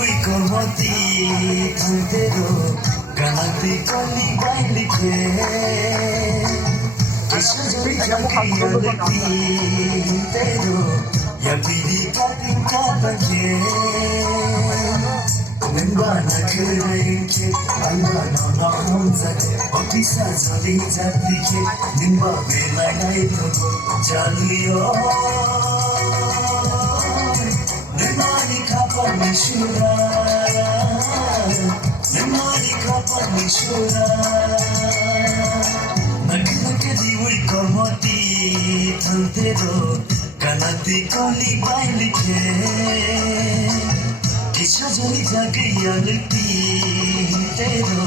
ওই করমতি থাকতেরো গানাতে কলি গাই লিখে কিছু জড়ি জামকি তেরো ইয়াবিরি কাটিং কাটকে নিম্বানা খেরেকে আল্লাহ না হামজা অফিসা জড়ি জাতিকে নিম্বা বেলা গাই তো জালিও Mishura, Nimarika Mishura, Nagakadi oi Kormoti Tantero, Kanati Kali Bailike, Kisha Jali Jagaya Liti Tero,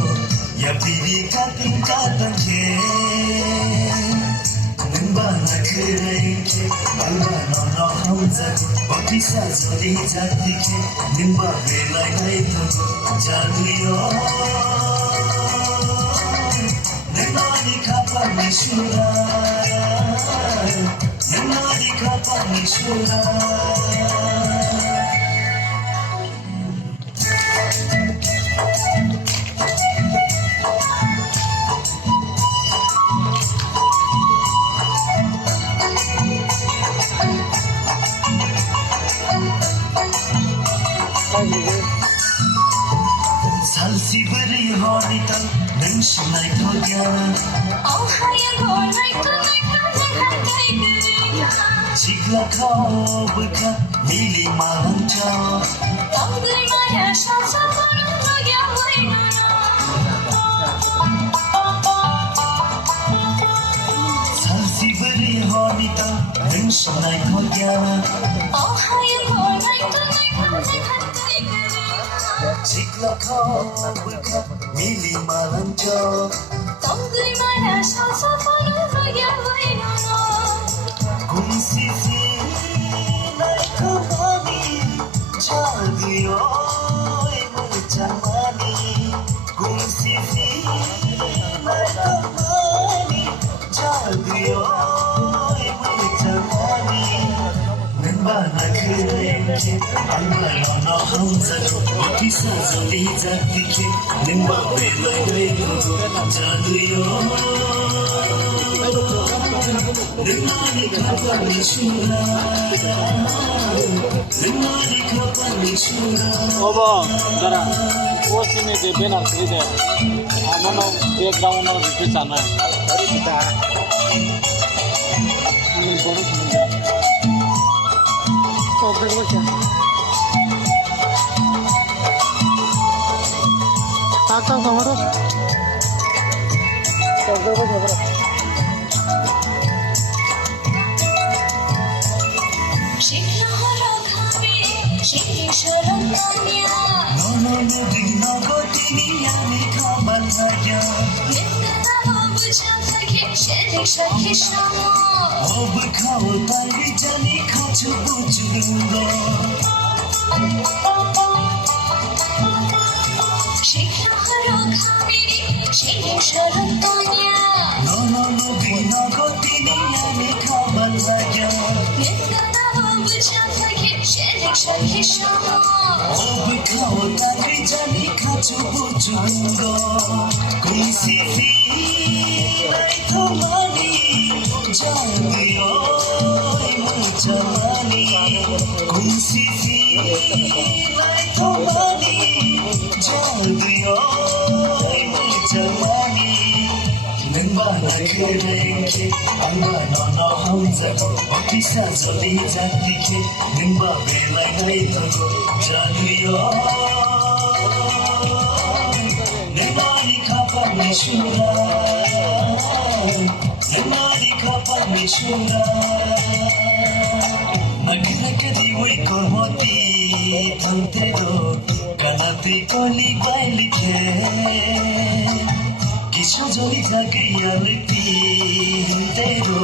Yapiri Katin Katanke. Nimbana khereke, albana na hamza, bakisa zori jatike, nimba bela gai to jaliyo. Nimani khapa mishura, nimani khapa mishura. Salsi bari horita, bench like Hogan. Oh, higher or like the Chigla Kabuka, Lili Malanja. Ugly Maya Shasa, Salsi bari horita, bench like Hogan. Oh, higher or like the Chigla Kabuka, Lili Malanja. Ugly Maya Shasa, Kumsi si like Kormoti, Jadiyo Jamani. Kumsi si like Kormoti, Jadiyo Jamani. Nimbana khereke, albana na hamza, bakisa zoli jatike, nimba bela gai to jadiyo. Nimani khapa mishura, nimani khapa mishura. Oba, dara, wo sine de benar kride. Amono background na bichana. Ari kita. Ini boru sine. Oke, oke. Tata sama terus. Oke, oke, bro. No, dina gotini yami kamal haya. Ob khao tari jani khachu bujhunga. No, dina gotini yami kamal haya. Ob khao tari jani khachu bujhunga. Kumsi si like Kormoti, jadiyo jamani. Kumsi si like Kormoti, jadiyo jamani. Nimbana khereke, albana na hamza, bakisa zoli jatike, nimba bela gai to jadiyo. Nimani khapa mishura, nimani khapa mishura. Nagakadi oi Kormoti thantero, kanati koli gai likhe. Kisha joli jagaya liti tero,